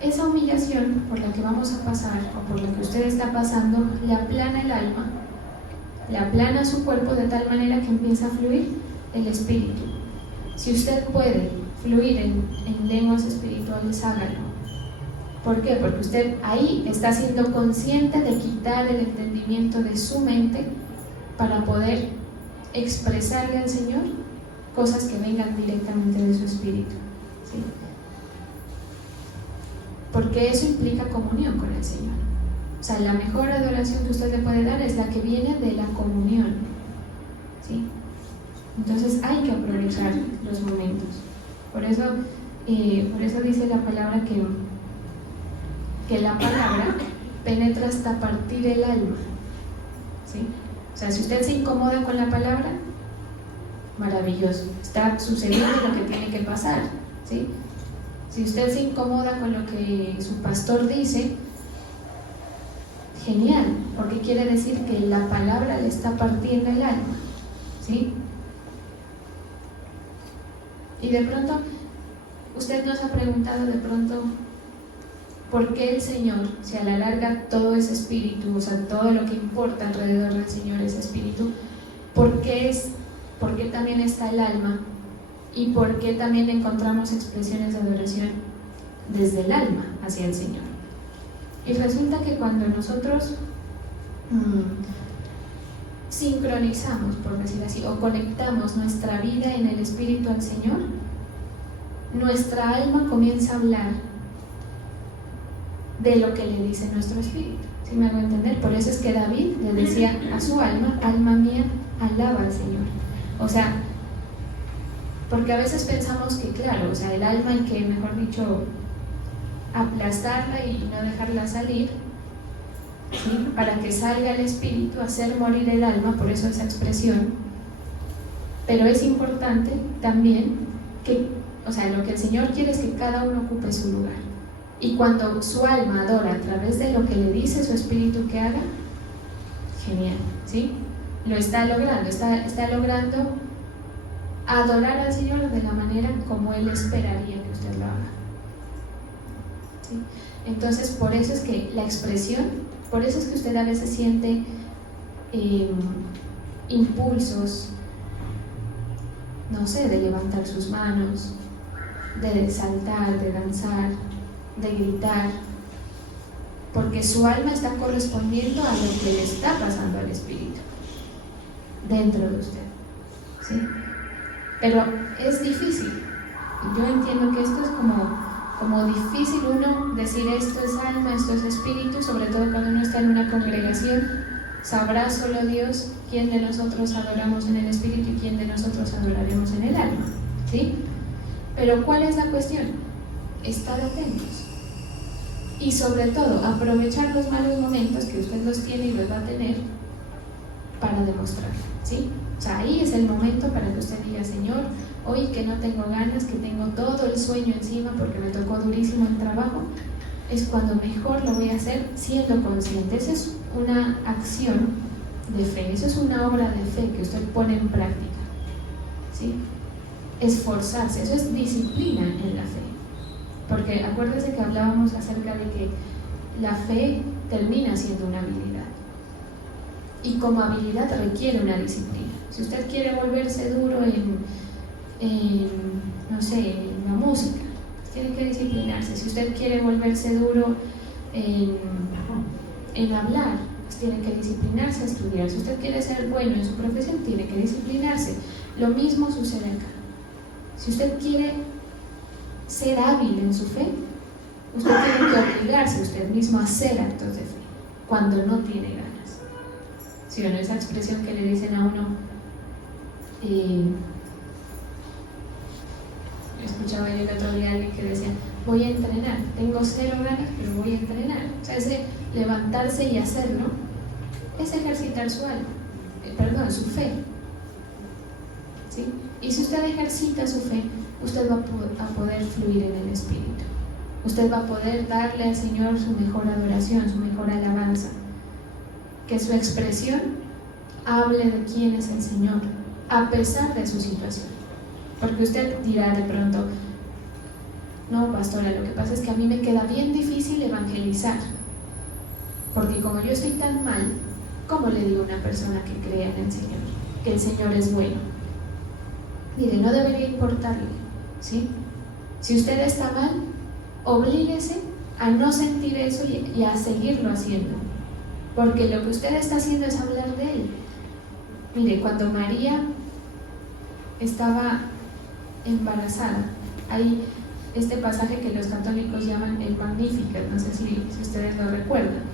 esa humillación por la que vamos a pasar, o por la que usted está pasando, le aplana el alma, le aplana su cuerpo de tal manera que empieza a fluir el espíritu. Si usted puede fluir en lenguas espirituales, hágalo. ¿Por qué? Porque usted ahí está siendo consciente de quitar el entendimiento de su mente para poder expresarle al Señor cosas que vengan directamente de su espíritu, ¿sí? Porque eso implica comunión con el Señor. O sea, la mejor adoración que usted le puede dar es la que viene de la comunión, ¿sí? Entonces hay que aprovechar los momentos. Por eso dice la palabra que la palabra penetra hasta partir el alma, ¿sí? O sea, si usted se incomoda con la palabra, maravilloso, está sucediendo lo que tiene que pasar, ¿sí? Si usted se incomoda con lo que su pastor dice, genial, porque quiere decir que la palabra le está partiendo el alma, ¿sí? Y de pronto, usted nos ha preguntado de pronto, ¿por qué el Señor, si a la larga todo es espíritu, o sea, todo lo que importa alrededor del Señor es espíritu, ¿por qué también está el alma? ¿Y por qué también encontramos expresiones de adoración desde el alma hacia el Señor? Y resulta que cuando nosotros sincronizamos, por decir así, o conectamos nuestra vida en el Espíritu al Señor, nuestra alma comienza a hablar de lo que le dice nuestro espíritu. ¿Sí me hago entender? Por eso es que David le decía a su alma: alma mía, alaba al Señor. O sea, porque a veces pensamos que, claro, o sea, el alma hay que, mejor dicho, aplastarla y no dejarla salir, ¿sí? Para que salga el espíritu, hacer morir el alma, por eso esa expresión. Pero es importante también que, o sea, lo que el Señor quiere es que cada uno ocupe su lugar. Y cuando su alma adora a través de lo que le dice su espíritu que haga, genial, ¿sí? Lo está logrando, está logrando adorar al Señor de la manera como Él esperaría que usted lo haga, ¿sí? Entonces, por eso es que la expresión, por eso es que usted a veces siente impulsos, no sé, de levantar sus manos, de saltar, de danzar, de gritar, porque su alma está correspondiendo a lo que le está pasando al espíritu dentro de usted, ¿sí? Pero es difícil. Yo entiendo que esto es como difícil uno decir esto es alma, esto es espíritu, sobre todo cuando uno está en una congregación. Sabrá solo Dios quién de nosotros adoramos en el espíritu y quién de nosotros adoraremos en el alma, ¿sí? Pero ¿cuál es la cuestión? Estar atentos y sobre todo aprovechar los malos momentos que usted los tiene y los va a tener para demostrar, ¿sí? O sea, ahí es el momento para que usted diga: Señor, hoy que no tengo ganas, que tengo todo el sueño encima porque me tocó durísimo el trabajo, es cuando mejor lo voy a hacer siendo consciente. Esa es una acción de fe, eso es una obra de fe que usted pone en práctica, ¿sí? Esforzarse, eso es disciplina en la fe. Porque acuérdese que hablábamos acerca de que la fe termina siendo una habilidad. Y como habilidad requiere una disciplina. Si usted quiere volverse duro no sé, en la música, tiene que disciplinarse. Si usted quiere volverse duro en hablar, pues tiene que disciplinarse a estudiar. Si usted quiere ser bueno en su profesión, tiene que disciplinarse. Lo mismo sucede acá. Si usted quiere ser hábil en su fe, usted tiene que obligarse usted mismo a hacer actos de fe cuando no tiene ganas. ¿Sí o no? Esa expresión que le dicen a uno, escuchaba yo el otro día a alguien que decía: voy a entrenar, tengo 0 ganas, pero voy a entrenar. O sea, ese levantarse y hacerlo es ejercitar su alma, su fe, ¿sí? Y si usted ejercita su fe, usted va a poder fluir en el espíritu. Usted va a poder darle al Señor su mejor adoración, su mejor alabanza. Que su expresión hable de quién es el Señor, a pesar de su situación. Porque usted dirá de pronto: no, pastora, lo que pasa es que a mí me queda bien difícil evangelizar, porque como yo estoy tan mal, ¿cómo le digo a una persona que crea en el Señor, que el Señor es bueno? Mire, no debería importarle, ¿sí? Si usted está mal, oblíguese a no sentir eso y a seguirlo haciendo, porque lo que usted está haciendo es hablar de Él. Mire, cuando María estaba embarazada, hay este pasaje que los católicos llaman el Magnificat, no sé si ustedes lo recuerdan,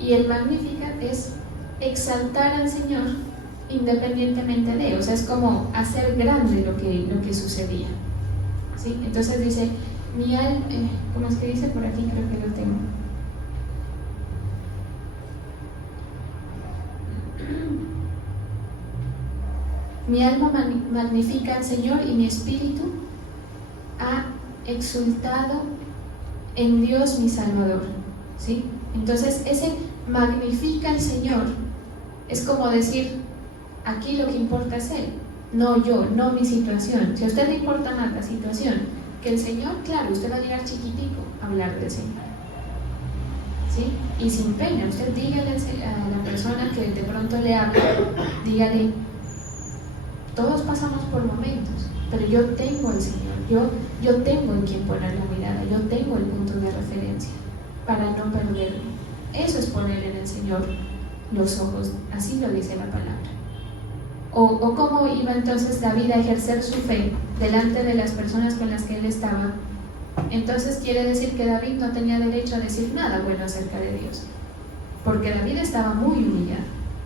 y el Magnificat es exaltar al Señor independientemente de, o sea, es como hacer grande lo que sucedía, ¿sí? Entonces dice: mi alma, ¿cómo es que dice por aquí? Creo que lo tengo. Mi alma magnifica al Señor y mi espíritu ha exultado en Dios mi Salvador, ¿sí? Entonces ese magnifica al Señor es como decir: aquí lo que importa es Él, no yo, no mi situación. Si a usted le importa más la situación que el Señor, claro, usted va a llegar chiquitico a hablar del Señor, ¿sí? Y sin pena, usted dígale a la persona que de pronto le habla, dígale: todos pasamos por momentos, pero yo tengo al Señor, yo tengo en quien poner la mirada, yo tengo el punto de referencia para no perderme. Eso es poner en el Señor los ojos, así lo dice la palabra. O cómo iba entonces David a ejercer su fe delante de las personas con las que él estaba Entonces quiere decir que David no tenía derecho a decir nada bueno acerca de Dios, porque David estaba muy humillado.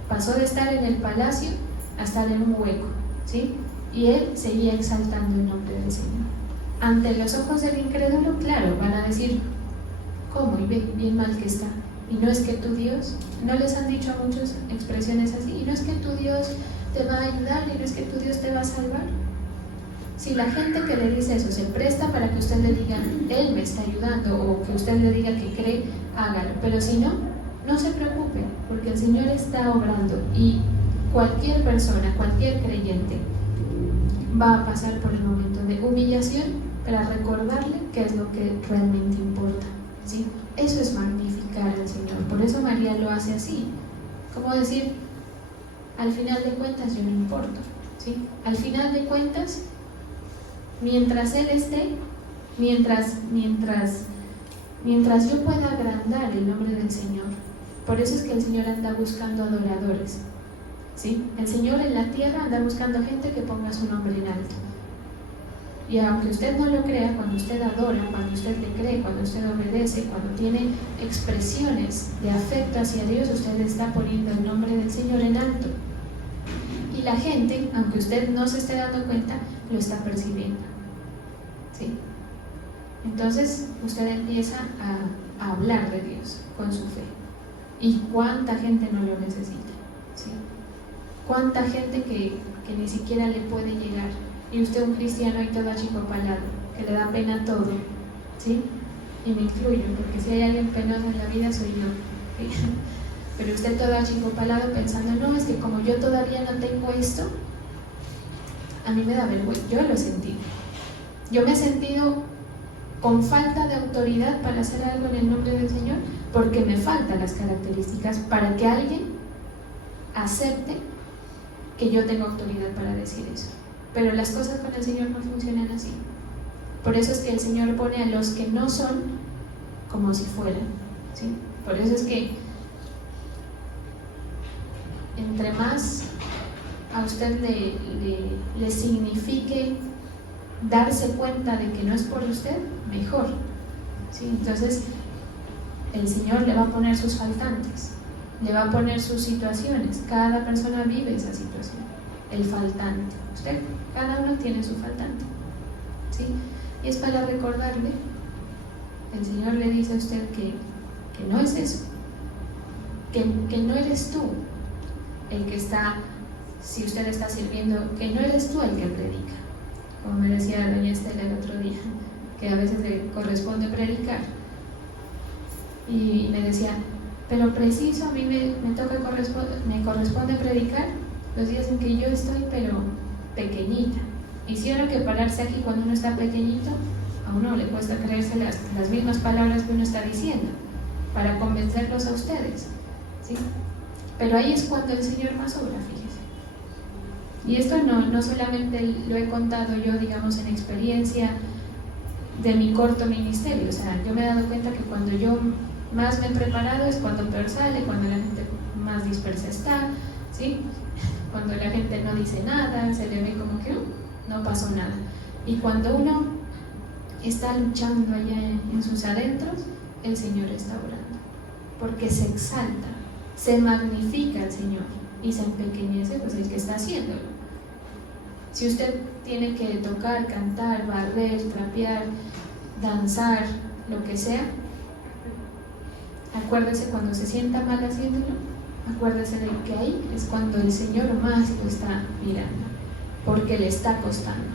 Pasó de estar en el palacio a estar en un hueco, ¿sí? Y él seguía exaltando el nombre del Señor. Ante los ojos del incrédulo, claro, van a decir, ¿cómo? Y ve, bien mal que está. Y no es que tu Dios, no les han dicho a muchos expresiones así, y no es que tu Dios te va a ayudar, y no es que tu Dios te va a salvar. Si la gente que le dice eso se presta para que usted le diga, Él me está ayudando, o que usted le diga que cree, hágalo. Pero si no, no se preocupe, porque el Señor está obrando, y cualquier persona, cualquier creyente, va a pasar por el momento de humillación para recordarle qué es lo que realmente importa, ¿sí? Eso es magnificar al Señor. Por eso María lo hace así, como decir, al final de cuentas yo no importo, ¿sí? Al final de cuentas, mientras Él esté, mientras yo pueda agrandar el nombre del Señor. Por eso es que el Señor anda buscando adoradores, ¿sí? El Señor en la tierra anda buscando gente que ponga su nombre en alto. Y aunque usted no lo crea, cuando usted adora, cuando usted le cree, cuando usted obedece, cuando tiene expresiones de afecto hacia Dios, usted está poniendo el nombre del Señor en alto. Y la gente, aunque usted no se esté dando cuenta, lo está percibiendo, ¿sí? Entonces usted empieza a hablar de Dios con su fe. ¿Y cuánta gente no lo necesita? ¿Sí? ¿Cuánta gente que ni siquiera le puede llegar? Y usted, un cristiano y todo achicopalado, que le da pena todo, ¿sí? Y me incluyo, porque si hay alguien penoso en la vida soy yo, ¿sí? Pero usted todo achicopalado pensando, no, es que como yo todavía no tengo esto, a mí me da vergüenza. Yo lo he sentido. Yo me he sentido con falta de autoridad para hacer algo en el nombre del Señor, porque me faltan las características para que alguien acepte que yo tengo autoridad para decir eso. Pero las cosas con el Señor no funcionan así. Por eso es que el Señor pone a los que no son como si fueran, ¿sí? Por eso es que entre más a usted le signifique darse cuenta de que no es por usted, mejor, ¿sí? Entonces el Señor le va a poner sus faltantes, le va a poner sus situaciones. Cada persona vive esa situación, el faltante. Usted, cada uno tiene su faltante, ¿sí? Y es para recordarle, el Señor le dice a usted que no es eso, que no eres tú el que está, si usted está sirviendo, que no eres tú el que predica. Como me decía doña Estela el otro día, que a veces le corresponde predicar. Y me decía, pero preciso, a mí me corresponde predicar los días en que yo estoy, pero pequeñita. Y si ahora que pararse aquí cuando uno está pequeñito, a uno le cuesta creerse las mismas palabras que uno está diciendo, para convencerlos a ustedes, ¿sí? Pero ahí es cuando el Señor más obra, fíjese. Y esto no solamente lo he contado yo, digamos, en experiencia de mi corto ministerio. O sea, yo me he dado cuenta que cuando yo más me he preparado es cuando peor sale, cuando la gente más dispersa está, ¿sí? Cuando la gente no dice nada, se le ve como que no pasó nada. Y cuando uno está luchando allá en sus adentros, el Señor está orando, porque se exalta, se magnifica el Señor y se empequeñece pues el que está haciéndolo. Si usted tiene que tocar, cantar, barrer, trapear, danzar, lo que sea, acuérdese cuando se sienta mal haciéndolo, acuérdese de que ahí es cuando el Señor más lo está mirando, porque le está costando,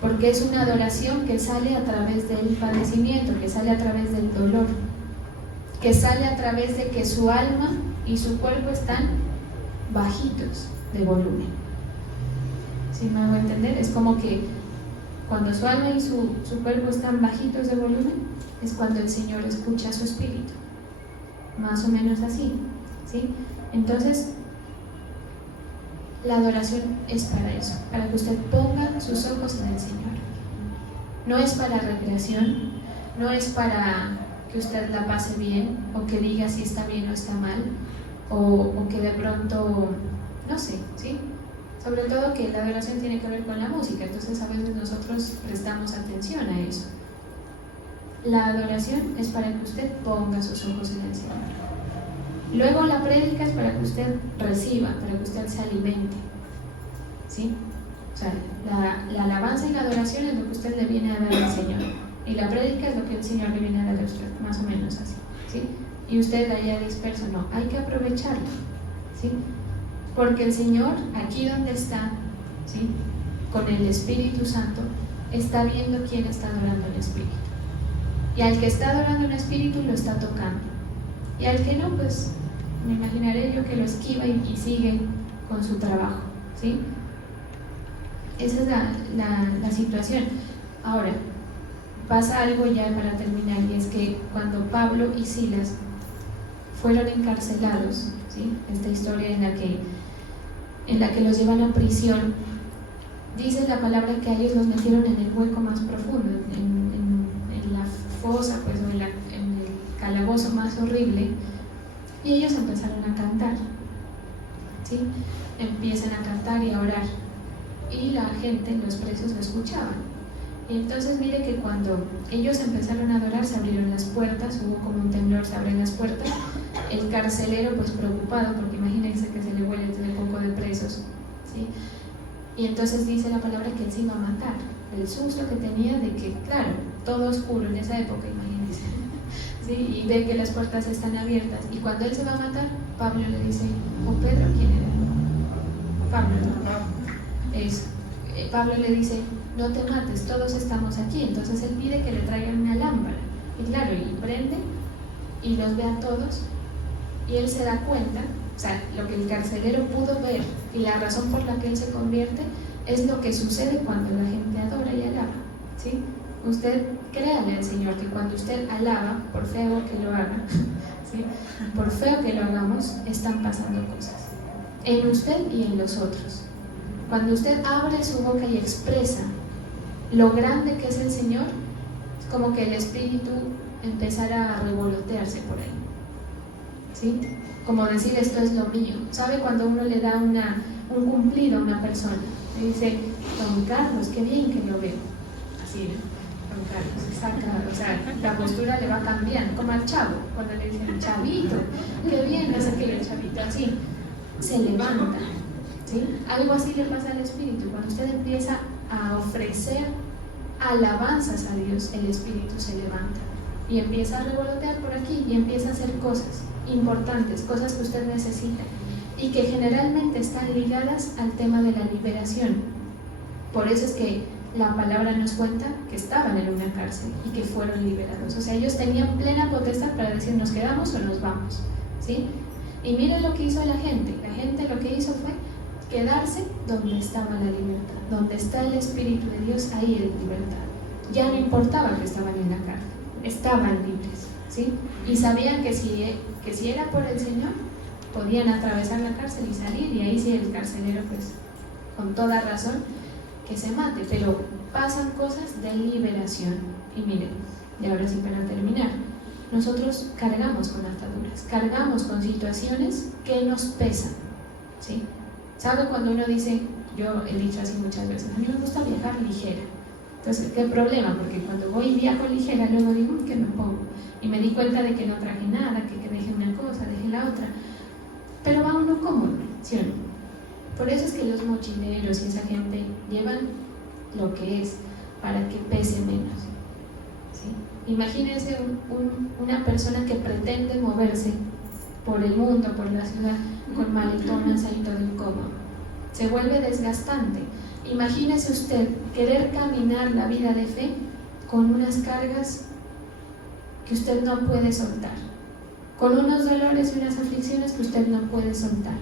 porque es una adoración que sale a través del padecimiento, que sale a través del dolor, que sale a través de que su alma y su cuerpo están bajitos de volumen. ¿Sí me hago entender? Es como que cuando su alma y su cuerpo están bajitos de volumen, es cuando el Señor escucha su espíritu, más o menos así, ¿sí? Entonces la adoración es para eso, para que usted ponga sus ojos en el Señor. No es para recreación, no es para que usted la pase bien, o que diga si está bien o está mal, o que de pronto, no sé, ¿sí? Sobre todo que la adoración tiene que ver con la música, entonces a veces nosotros prestamos atención a eso. La adoración es para que usted ponga sus ojos en el Señor. Luego la prédica es para que usted reciba, para que usted se alimente, ¿sí? O sea, la alabanza y la adoración es lo que usted le viene a dar al Señor, y la prédica es lo que el Señor le viene a dar a usted, más o menos así, ¿sí? Y usted allá disperso, no, hay que aprovecharlo, ¿sí? Porque el Señor, aquí donde está, ¿sí?, con el Espíritu Santo, está viendo quién está adorando en espíritu. Y al que está adorando en espíritu lo está tocando. Y al que no, pues me imaginaré yo que lo esquiva y sigue con su trabajo, ¿sí? Esa es la situación. Ahora, pasa algo ya para terminar, y es que cuando Pablo y Silas fueron encarcelados, ¿sí?, esta historia en la que los llevan a prisión, dice la palabra que a ellos los metieron en el hueco más profundo, en la fosa, pues, o en el calabozo más horrible, y ellos empezaron a cantar, ¿sí? Empiezan a cantar y a orar, y la gente, los presos, lo escuchaban. Y entonces mire que cuando ellos empezaron a adorar, se abrieron las puertas, hubo como un temblor, se abren las puertas, el carcelero pues preocupado, porque imagínense que se le vuelve el poco de presos, ¿sí? Y entonces dice la palabra que él se iba a matar, el susto que tenía de que, claro, todo oscuro en esa época, imagínense, ¿sí? Y ve que las puertas están abiertas, y cuando él se va a matar, Pablo le dice, ¿o Pedro quién era? Pablo, ¿no? Pablo le dice, no te mates, todos estamos aquí. Entonces él pide que le traigan una lámpara, y claro, y prende y los ve a todos, y él se da cuenta, o sea, lo que el carcelero pudo ver y la razón por la que él se convierte es lo que sucede cuando la gente adora y alaba, ¿sí? Usted créale al Señor que cuando usted alaba, por feo que lo haga, ¿sí?, por feo que lo hagamos, están pasando cosas en usted y en los otros. Cuando usted abre su boca y expresa lo grande que es el Señor, es como que el espíritu empezara a revolotearse por ahí, ¿sí? Como decir, esto es lo mío. ¿Sabe cuando uno le da un cumplido a una persona? Le dice, don Carlos, qué bien que lo veo. Así, don Carlos, se saca, o sea, la postura le va cambiando, como al chavo, cuando le dicen, chavito, qué bien, no sé qué, el chavito así, se levanta, ¿sí? Algo así le pasa al espíritu. Cuando usted empieza a ofrecer alabanzas a Dios, el espíritu se levanta y empieza a revolotear por aquí y empieza a hacer cosas importantes, cosas que usted necesita y que generalmente están ligadas al tema de la liberación. Por eso es que la palabra nos cuenta que estaban en una cárcel y que fueron liberados. O sea, ellos tenían plena potestad para decir, nos quedamos o nos vamos, ¿sí? Y miren lo que hizo la gente lo que hizo fue quedarse donde estaba la libertad, donde está el Espíritu de Dios, ahí hay libertad. Ya no importaba que estaban en la cárcel, estaban libres, ¿sí? Y sabían que si era por el Señor, podían atravesar la cárcel y salir, y ahí sí el carcelero, pues, con toda razón, que se mate. Pero pasan cosas de liberación. Y miren, y ahora sí para terminar, nosotros cargamos con ataduras, cargamos con situaciones que nos pesan, ¿sí? ¿Sabe cuando uno dice, yo he dicho así muchas veces, a mí me gusta viajar ligera? Entonces, ¿qué problema? Porque cuando voy y viajo ligera, luego digo, ¿qué me pongo? Y me di cuenta de que no traje nada, que dejé una cosa, dejé la otra. Pero va uno cómodo, ¿sí o no? Por eso es que los mochileros y esa gente llevan lo que es, para que pese menos, ¿sí? Imagínense una persona que pretende moverse por el mundo, por la ciudad, con maletonas ahí todo incómodo. Se vuelve desgastante. Imagínese usted querer caminar la vida de fe con unas cargas que usted no puede soltar, con unos dolores y unas aflicciones que usted no puede soltar.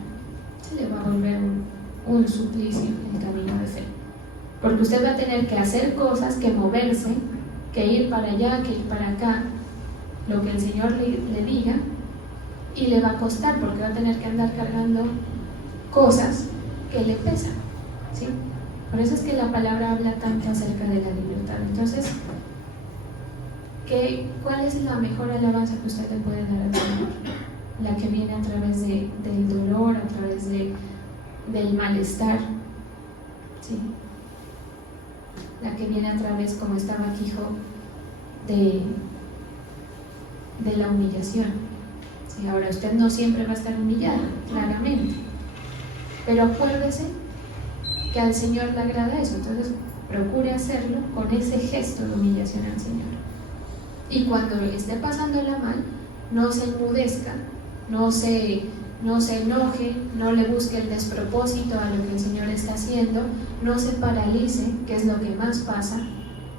Se le va a volver un suplicio el camino de fe, porque usted va a tener que hacer cosas, que moverse, que ir para allá, que ir para acá, lo que el Señor le diga, y le va a costar, porque va a tener que andar cargando cosas que le pesan, ¿sí? Por eso es que la palabra habla tanto acerca de la libertad. Entonces, ¿cuál es la mejor alabanza que usted le puede dar al Señor? La que viene a través del dolor, a través del malestar, ¿sí? La que viene a través, como estaba aquí Job, de la humillación. Sí, ahora usted no siempre va a estar humillado, claramente, pero acuérdese que al Señor le agrada eso, entonces procure hacerlo con ese gesto de humillación al Señor. Y cuando esté pasándola mal, no se enmudezca, no se enoje, no le busque el despropósito a lo que el Señor está haciendo, no se paralice, que es lo que más pasa.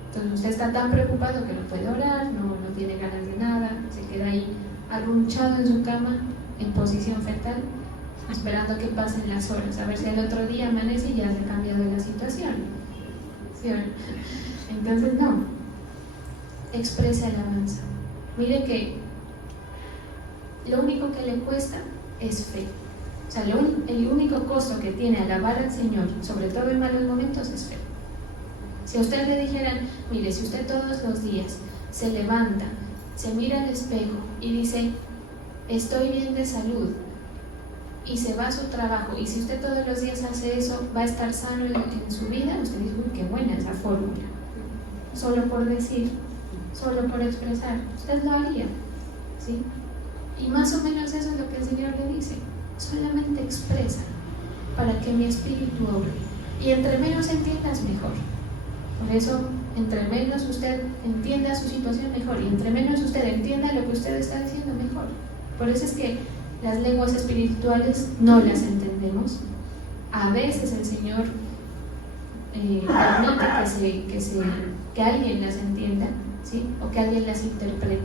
Entonces usted está tan preocupado que no puede orar, no tiene ganas de nada, se queda ahí arrunchado en su cama, en posición fetal, esperando que pasen las horas, a ver si al otro día amanece y ya se ha cambiado la situación. ¿Sí? Entonces no, expresa alabanza. Mire que lo único que le cuesta es fe. O sea, el único costo que tiene alabar al Señor, sobre todo en malos momentos, es fe. Si a usted le dijeran, mire, si usted todos los días se levanta, se mira al espejo y dice, estoy bien de salud, y se va a su trabajo, y si usted todos los días hace eso, va a estar sano en su vida, usted dice, uy, qué buena esa fórmula. Solo por decir, solo por expresar, usted lo haría, ¿sí? Y más o menos eso es lo que el Señor le dice, solamente expresa para que mi espíritu obre, y entre menos entiendas mejor. Por eso, entre menos usted entienda su situación mejor, y entre menos usted entienda lo que usted está diciendo mejor. Por eso es que las lenguas espirituales no las entendemos. A veces el Señor permite que alguien las entienda, ¿sí? O que alguien las interprete,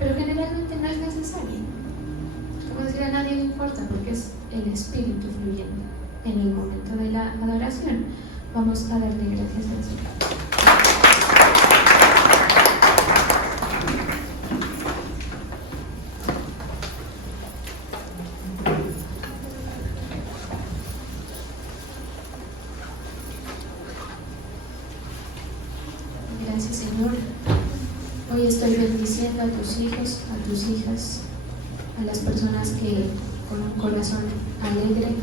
pero generalmente no es necesario. Como decir, a nadie le importa, porque es el Espíritu fluyendo en el momento de la adoración. Vamos a darle gracias al Señor. Gracias, Señor. Hoy estoy bendiciendo a tus hijos, a tus hijas, a las personas que con un corazón alegre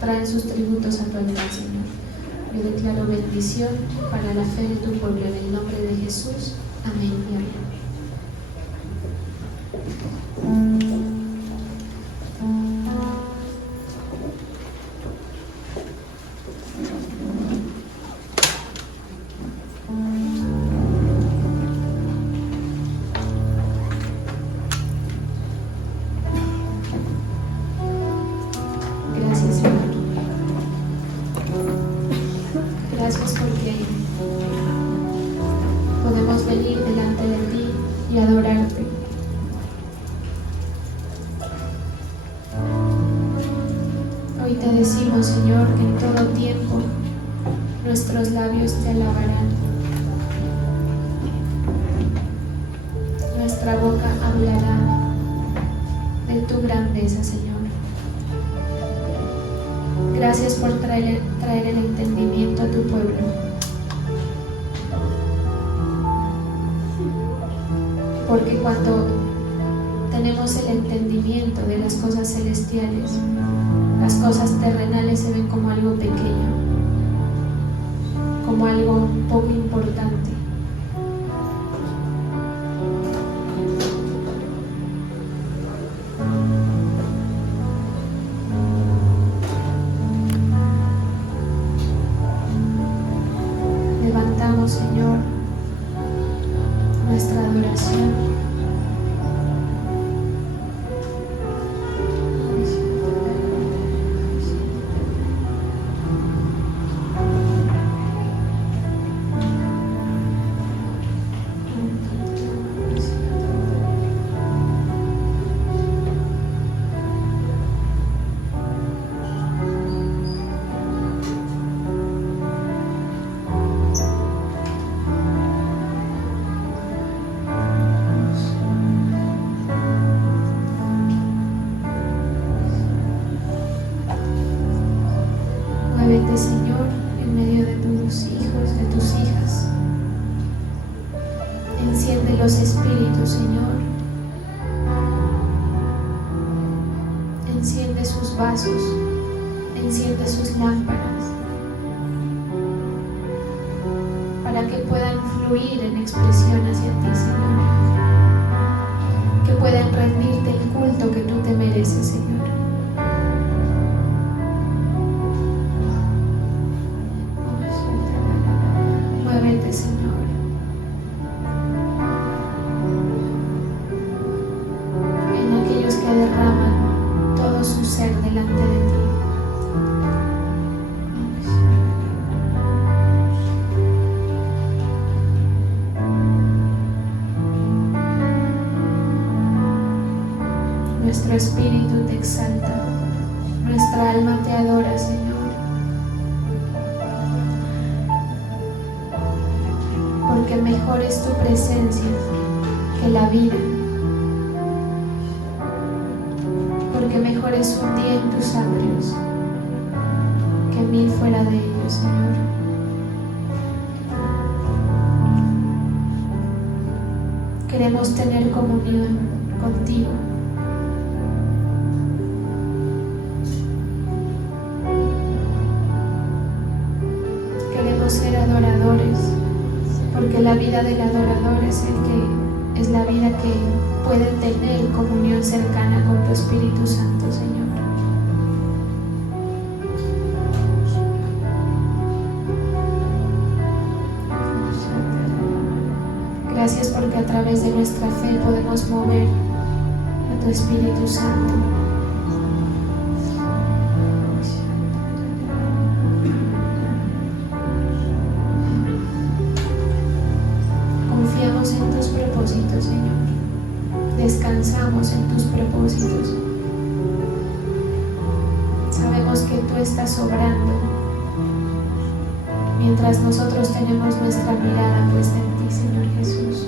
traen sus tributos a tu altar, Señor. Yo declaro bendición para la fe de tu pueblo en el nombre de Jesús. Amén y amén. Gracias porque podemos venir delante de ti y adorarte. Hoy te decimos, Señor, que en todo tiempo nuestros labios te alabarán. Nuestra boca hablará de tu grandeza, Señor. Gracias por traer el entendimiento a tu pueblo. Porque cuando tenemos el entendimiento de las cosas celestiales, las cosas terrenales se ven como algo pequeño, como algo poco importante. Levantamos, Señor, nuestra adoración. Muévete, Señor, en medio de tus hijos, de tus hijas. Enciende los espíritus, Señor. Enciende sus vasos, enciende sus lámparas, para que puedan fluir en expresión hacia ti, Señor. que puedan rendirte el culto que tú te mereces, Señor. Muévete, Señor. En aquellos que derraman todo su ser delante de ti. Nuestro espíritu te exalta, nuestra alma te adora, Señor, porque mejor es tu presencia que la vida, porque mejor es un día en tus atrios que 1000 fuera de ellos, Señor. Queremos tener comunión contigo. Ser adoradores, porque la vida del adorador es la vida que puede tener comunión cercana con tu Espíritu Santo, Señor. Gracias porque a través de nuestra fe podemos mover a tu Espíritu Santo. Confiamos en tus propósitos, Señor. Descansamos en tus propósitos. Sabemos que tú estás obrando mientras nosotros tenemos nuestra mirada puesta en ti, Señor Jesús.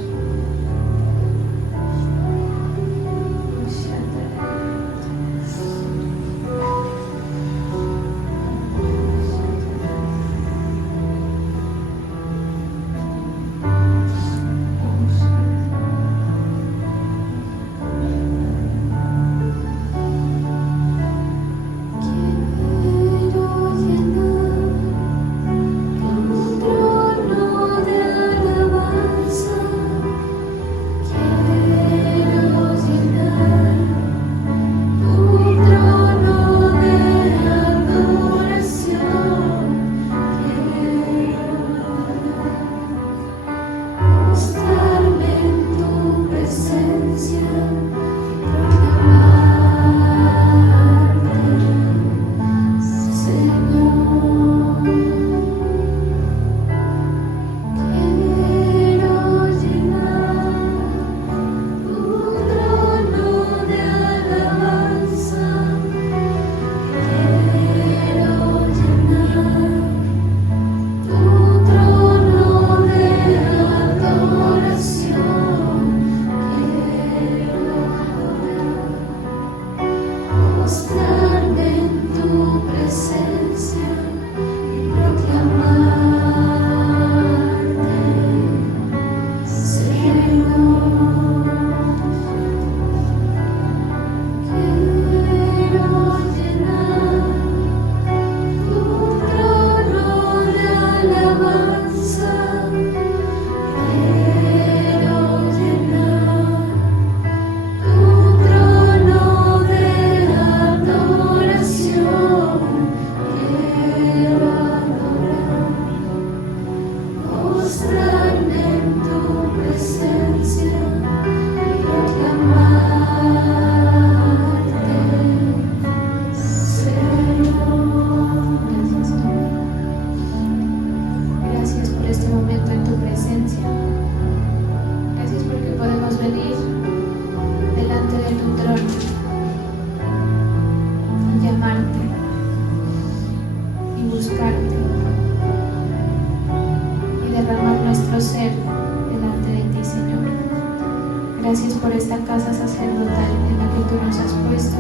Gracias por esta casa sacerdotal en la que tú nos has puesto.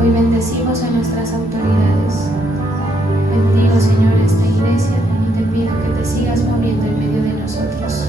Hoy bendecimos a nuestras autoridades. Bendigo, Señor, esta iglesia y te pido que te sigas moviendo en medio de nosotros.